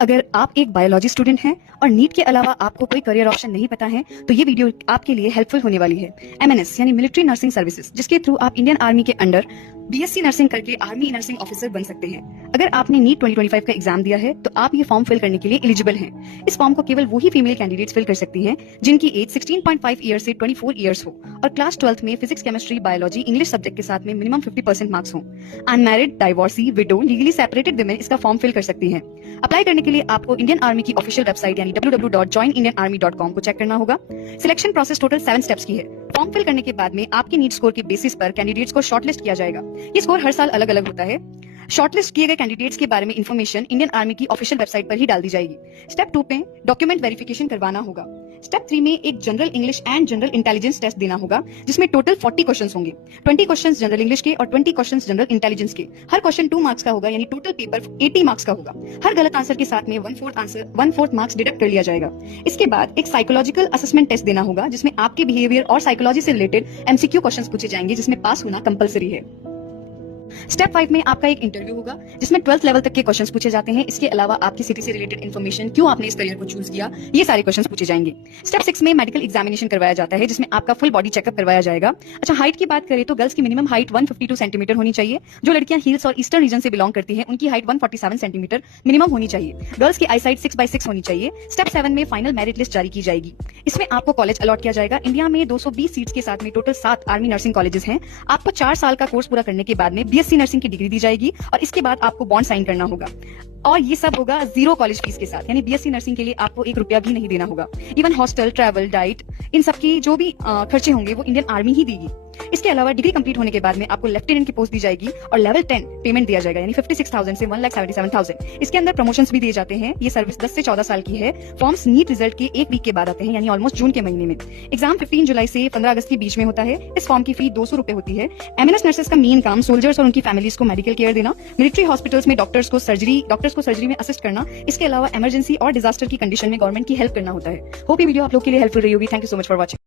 अगर आप एक बायोलॉजी स्टूडेंट हैं और नीट के अलावा आपको कोई करियर ऑप्शन नहीं पता है तो ये वीडियो आपके लिए हेल्पफुल होने वाली है। एमएनएस यानी मिलिट्री नर्सिंग सर्विसेज, जिसके थ्रू आप इंडियन आर्मी के अंडर बीएससी नर्सिंग करके आर्मी नर्सिंग ऑफिसर बन सकते हैं। अगर आपने नीट 2025 का एग्जाम दिया है तो आप ये फॉर्म फिल करने के लिए एलिजिबल हैं। इस फॉर्म को केवल वही फीमेल कैंडिडेट्स फिल कर सकती हैं जिनकी एज 16.5 ईयर से 24 ईयर्स हो और क्लास 12th में physics, chemistry, biology, English subject के साथ में मिनिमम 50% मार्क्स हो। Unmarried, divorcee, window, legally separated women इसका फॉर्म फिल कर सकती हैं। अप्लाई करने के लिए आपको इंडियन आर्मी की ऑफिशियल वेबसाइट यानी www.joinindianarmy.com को चेक करना होगा। सिलेक्शन प्रोसेस टोटल 7 स्टेप्स की है। फॉर्म फिल करने के बाद में आपके नीट स्कोर के बेसिस पर कैंडिडेट्स को शॉर्टलिस्ट किया जाएगा। ये स्कोर हर साल अलग अलग होता है। शॉर्टलिस्ट किए गए कैंडिडेट्स के बारे में इंफॉर्मेशन इंडियन आर्मी की ऑफिशियल वेबसाइट पर ही डाल दी जाएगी। स्टेप 2 पे डॉक्यूमेंट वेरिफिकेशन करवाना होगा। स्टेप 3 में एक general English and general intelligence test देना होगा जिसमें टोटल 40 क्वेश्चंस होंगे। 20 क्वेश्चंस जनरल इंग्लिश के और 20 क्वेश्चंस जनरल इंटेलिजेंस के। हर क्वेश्चन 2 मार्क्स का होगा, यानी टोटल पेपर 80 मार्क्स का होगा। हर गलत आंसर के साथ में 1/4 मार्क्स डिडक्ट कर लिया जाएगा। इसके बाद एक साइकोलॉजिकल असेसमेंट टेस्ट देना होगा जिसमें आपके बिहेवियर और साइकोलॉजी से रिलेटेड एमसीक्यू क्वेश्चंस पूछे जाएंगे, जिसमें पास होना कंपलसरी है। स्टेप 5 में आपका एक इंटरव्यू होगा जिसमें 12th लेवल तक के क्वेश्चंस पूछे जाते हैं। इसके अलावा आपकी सिटी से रिलेटेड इन्फॉर्मेशन, क्यों आपने इस करियर को चूज किया, ये सारे क्वेश्चंस पूछे जाएंगे। स्टेप 6 में मेडिकल एग्जामिनेशन करवाया जाता है जिसमें आपका फुल बॉडी चेकअप करवाया जाएगा। अच्छा, हाइट की बात करें तो गर्ल्स की मिनिमम हाइट 152 सेंटीमीटर होनी चाहिए। जो लड़कियां हिल्स और ईस्टर्न रीजन से बिलोंग करती हैं उनकी हाइट 147 सेंटीमीटर मिनिमम होनी चाहिए। गर्ल्स की आईसाइट 6/6 होनी चाहिए। स्टेप 7 में फाइनल मेरिट लिस्ट जारी की जाएगी। इसमें आपको कॉलेज अलॉट किया जाएगा। इंडिया में 220 सीट्स के साथ में टोटल 7 आर्मी नर्सिंग कॉलेजेस हैं। आपको 4 साल का कोर्स पूरा करने के बाद में बीएससी नर्सिंग की डिग्री दी जाएगी और इसके बाद आपको बॉन्ड साइन करना होगा। और ये सब होगा 0 कॉलेज फीस के साथ, यानी बीएससी नर्सिंग के लिए आपको 1 रुपया भी नहीं देना होगा। इवन हॉस्टल, ट्रैवल, डाइट, इन सब की जो भी खर्चे होंगे वो इंडियन आर्मी ही देगी। इसके अलावा डिग्री कंप्लीट होने के बाद में आपको लेफ्टिनेंट की पोस्ट दी जाएगी और लेवल 10 पेमेंट दिया जाएगा, यानी 56,000 से 1,77,000। इसके अंदर प्रमोशंस भी दिए जाते हैं। ये सर्विस 10 से 14 साल की है। फॉर्म्स नीट रिजल्ट के 1 वीक के बाद आते हैं, यानी ऑलमोस्ट जून के महीने में। एग्जाम 15 जुलाई से 15 अगस्त के बीच में होता है। इस फॉर्म की फी 200 रुपए होती है। एमएनएस नर्सेस का मेन काम सोल्जर्स और उनकी फैमिलीज को मेडिकल केयर देना, मिलिट्री हॉस्पिटल्स में डॉक्टर्स को सर्जरी में असिस्ट करना, इसके अलावा इमरजेंसी और डिजास्टर की कंडीशन में गवर्नमेंट की हेल्प करना होता है। होप ये वीडियो आप लोग के लिए हेल्पफुल रही होगी। Thank you so much for watching.